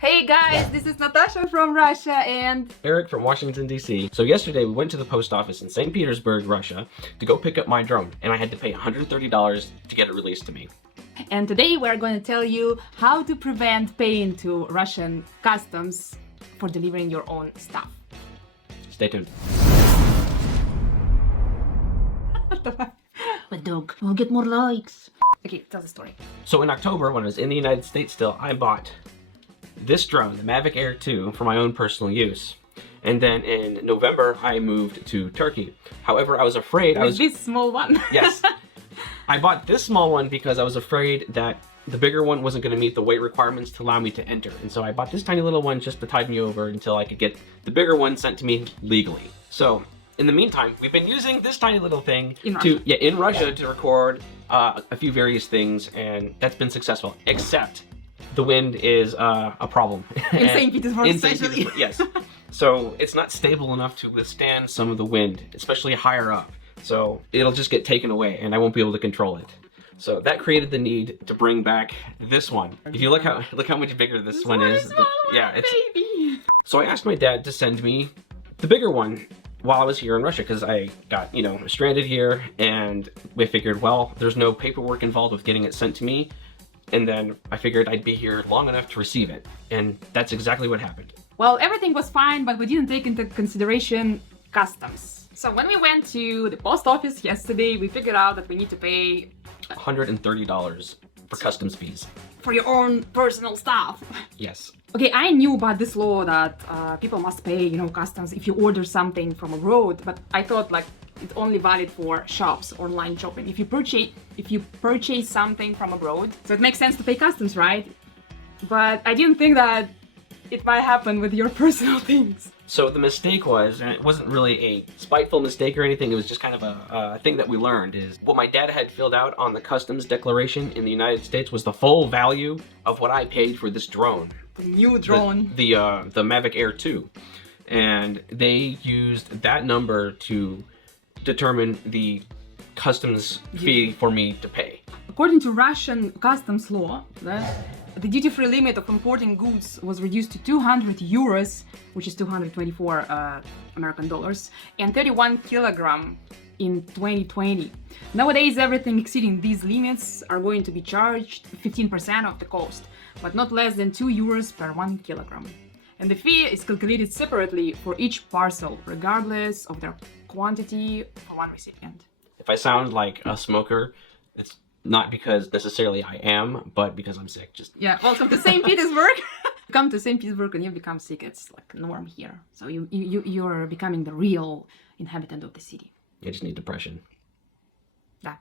Hey guys, this is Natasha from Russia and Erik from Washington, D.C. So yesterday we went to the post office in St. Petersburg, Russia to go pick up my drone, and I had to pay $130 to get it released to me. And today we're going to tell you how to prevent paying to Russian customs for delivering your own stuff. Stay tuned. But dog, we'll get more likes. Okay, tell the story. So in October, when I was in the United States still, I bought this drone, the Mavic Air 2, for my own personal use. And then in November, I moved to Turkey. However, I was afraid This small one. Yes. I bought this small one because I was afraid that the bigger one wasn't going to meet the weight requirements to allow me to enter. And so I bought this tiny little one just to tide me over until I could get the bigger one sent to me legally. So in the meantime, we've been using this tiny little thing in Russia to record a few various things, and that's been successful, except the wind is a problem. In Saint Petersburg, especially. Yes. So it's not stable enough to withstand some of the wind, especially higher up. So it'll just get taken away and I won't be able to control it. So that created the need to bring back this one. If you look how much bigger this one is. Baby. So I asked my dad to send me the bigger one while I was here in Russia, because I got, stranded here, and we figured, well, there's no paperwork involved with getting it sent to me. And then I figured I'd be here long enough to receive it. And that's exactly what happened. Well, everything was fine, but we didn't take into consideration customs. So when we went to the post office yesterday, we figured out that we need to pay $130 for customs fees. For your own personal stuff. Yes. Okay, I knew about this law that people must pay, customs if you order something from abroad, but I thought it's only valid for shops, online shopping. If you purchase something from abroad, so it makes sense to pay customs, right? But I didn't think that it might happen with your personal things. So the mistake was, and it wasn't really a spiteful mistake or anything, it was just kind of a thing that we learned, is what my dad had filled out on the customs declaration in the United States was the full value of what I paid for this drone. The new drone. The Mavic Air 2. And they used that number to determine the customs fee for me to pay. According to Russian customs law, the duty-free limit of importing goods was reduced to 200 euros, which is 224 American dollars, and 31 kilogram in 2020. Nowadays, everything exceeding these limits are going to be charged 15% of the cost, but not less than 2 euros per 1 kilogram. And the fee is calculated separately for each parcel, regardless of their quantity for one recipient. If I sound like a smoker, it's not because necessarily I am, but because I'm sick. Welcome to Saint Petersburg. Come to Saint Petersburg and you become sick. It's like norm here. So you're becoming the real inhabitant of the city. I just need depression. Yeah.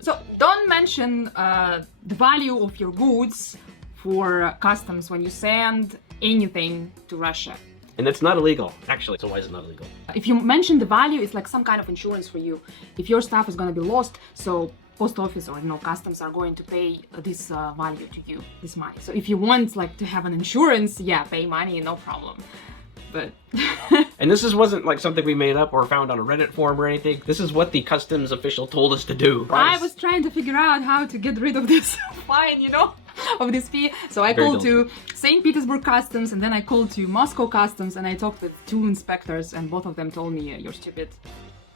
So don't mention the value of your goods for customs when you send anything to Russia. And that's not illegal, actually. So why is it not illegal? If you mention the value, it's like some kind of insurance for you. If your stuff is going to be lost, so post office or customs are going to pay this value to you, this money. So if you want to have an insurance, pay money, no problem. But and this wasn't something we made up or found on a Reddit forum or anything. This is what the customs official told us to do. I was trying to figure out how to get rid of this fine, of this fee. So I called to St. Petersburg Customs, and then I called to Moscow Customs, and I talked with 2 inspectors, and both of them told me, you're stupid.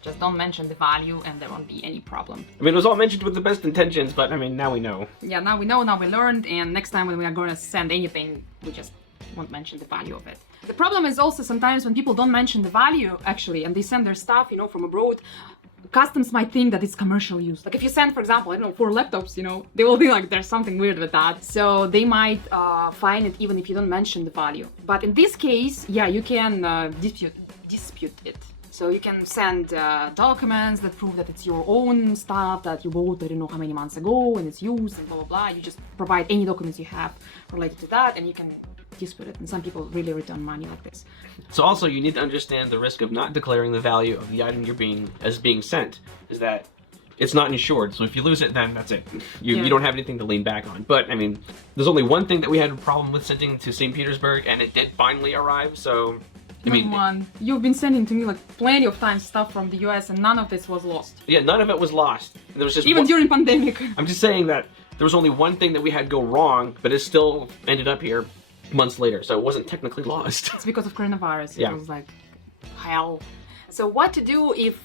Just don't mention the value and there won't be any problem. I mean, it was all mentioned with the best intentions, but now we know. Yeah, now we know, now we learned, and next time when we are going to send anything, we just won't mention the value of it. The problem is also sometimes when people don't mention the value, actually, and they send their stuff, from abroad, customs might think that it's commercial use. Like if you send, for example, 4 laptops, they will think there's something weird with that. So they might fine it even if you don't mention the value. But in this case, you can dispute it. So you can send documents that prove that it's your own stuff that you bought, I don't know how many months ago, and it's used, and blah, blah, blah. You just provide any documents you have related to that, and you can dispute it. And some people really return money like this. So also, you need to understand the risk of not declaring the value of the item you're being sent, is that it's not insured. So if you lose it, then that's it. You don't have anything to lean back on. But, there's only one thing that we had a problem with sending to St. Petersburg, and it did finally arrive, so you've been sending to me plenty of times stuff from the US, and none of this was lost. Yeah, none of it was lost. There was just even during pandemic. I'm just saying that there was only one thing that we had go wrong, but it still ended up here months later, so it wasn't technically lost. It's because of coronavirus. Yeah. It was like hell. So what to do if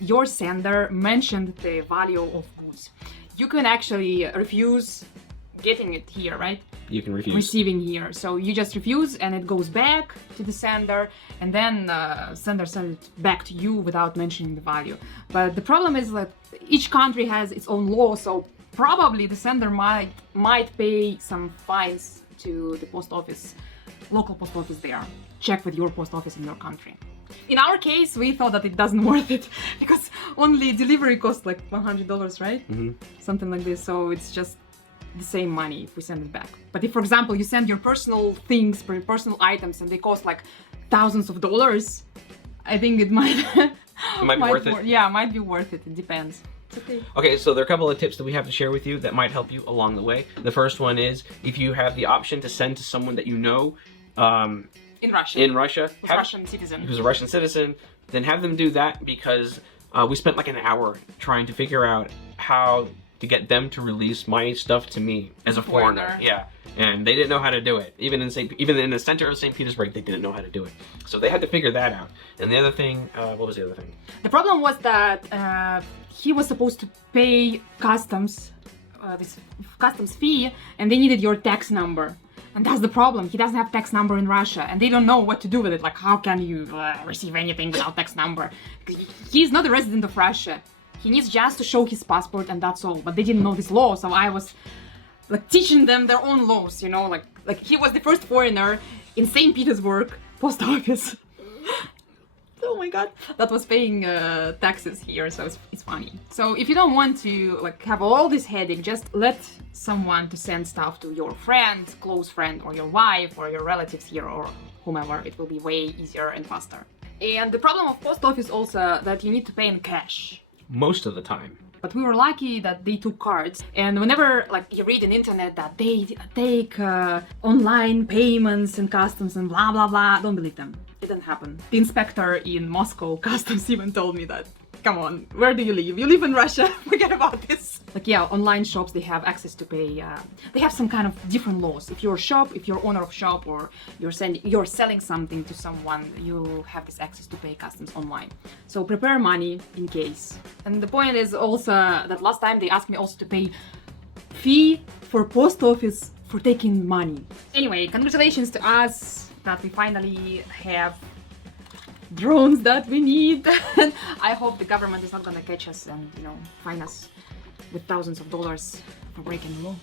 your sender mentioned the value of goods? You can actually refuse getting it here, right? You can refuse. Receiving here. So you just refuse and it goes back to the sender, and then sender sends it back to you without mentioning the value. But the problem is that each country has its own law, so probably the sender might pay some fines to the post office, local post office there. Check with your post office in your country. In our case, we thought that it doesn't worth it because only delivery costs like $100, right? Something like this. So it's just the same money if we send it back. But if, for example, you send your personal things, personal items, and they cost like thousands of dollars, I think it might It might be worth it. Yeah, might be worth it. It depends. It's okay. Okay, so there are a couple of tips that we have to share with you that might help you along the way. The first one is if you have the option to send to someone that you know In Russia. Russian citizen. Who's a Russian citizen, then have them do that, because we spent like an hour trying to figure out how to get them to release my stuff to me as a foreigner. Yeah, and they didn't know how to do it. Even in the center of St. Petersburg, they didn't know how to do it. So they had to figure that out. And the other thing, what was the other thing? The problem was that he was supposed to pay customs, this customs fee, and they needed your tax number. And that's the problem. He doesn't have tax number in Russia, and they don't know what to do with it. Like, how can you receive anything without tax number? He's not a resident of Russia. He needs just to show his passport, and that's all. But they didn't know this law, so I was like teaching them their own laws, you know. Like he was the first foreigner in Saint Petersburg post office. Oh my god, that was paying taxes here, so it's funny. So if you don't want to like have all this headache, just let someone to send stuff to your friend, close friend, or your wife, or your relatives here, or whomever. It will be way easier and faster. And the problem of post office also that you need to pay in cash. Most of the time. But we were lucky that they took cards, and whenever like you read on internet that they take online payments and customs and blah blah blah, don't believe them. It didn't happen. The inspector in Moscow customs even told me that, come on, where do you live? You live in Russia, forget about this. Like yeah, online shops, they have access to pay, they have some kind of different laws. If you're a shop, if you're owner of shop, or you're selling something to someone, you have this access to pay customs online. So prepare money in case. And the point is also that last time they asked me also to pay fee for post office for taking money. Anyway, congratulations to us that we finally have drones that we need. I hope the government is not gonna catch us and, you know, fine us with thousands of dollars for breaking the law.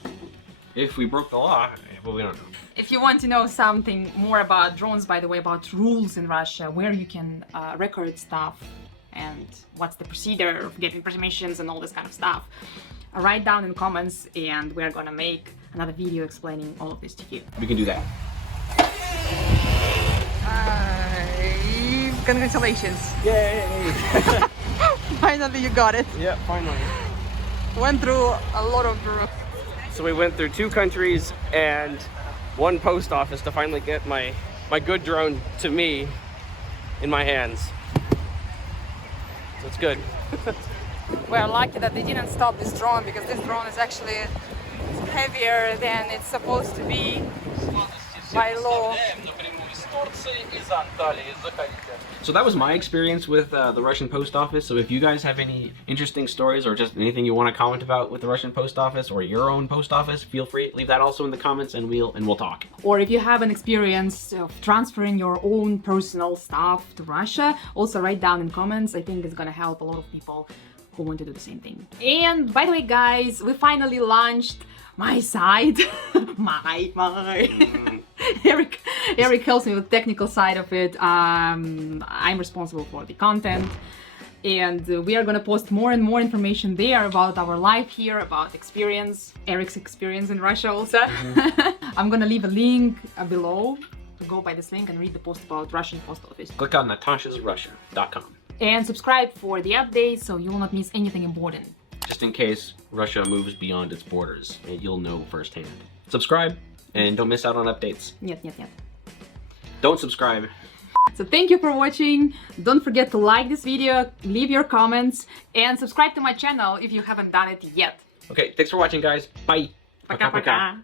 If we broke the law, well, we don't know. If you want to know something more about drones, by the way, about rules in Russia, where you can record stuff and what's the procedure of getting permissions and all this kind of stuff, write down in the comments and we're gonna make another video explaining all of this to you. We can do that. Congratulations. Yay! Finally you got it. Yeah, finally. Went through a lot of... So we went through 2 countries and 1 post office to finally get my good drone to me in my hands. So it's good. We're lucky that they didn't stop this drone, because this drone is actually heavier than it's supposed to be by law. So that was my experience with the Russian post office. So if you guys have any interesting stories or just anything you want to comment about with the Russian post office or your own post office, feel free, leave that also in the comments and we'll talk. Or if you have an experience of transferring your own personal stuff to Russia, also write down in comments. I think it's gonna help a lot of people who want to do the same thing. And by the way, guys, we finally launched my site. Erik helps me with the technical side of it. I'm responsible for the content, and we are gonna post more and more information there about our life here, about experience, Erik's experience in Russia also. I'm gonna leave a link below to go by this link and read the post about Russian post office. Click on natashasrussia.com. And subscribe for the updates so you will not miss anything important. Just in case Russia moves beyond its borders, and you'll know firsthand. Subscribe and don't miss out on updates. Нет. Don't subscribe. So thank you for watching. Don't forget to like this video, leave your comments, and subscribe to my channel if you haven't done it yet. Okay, thanks for watching, guys. Bye. Пока-пока.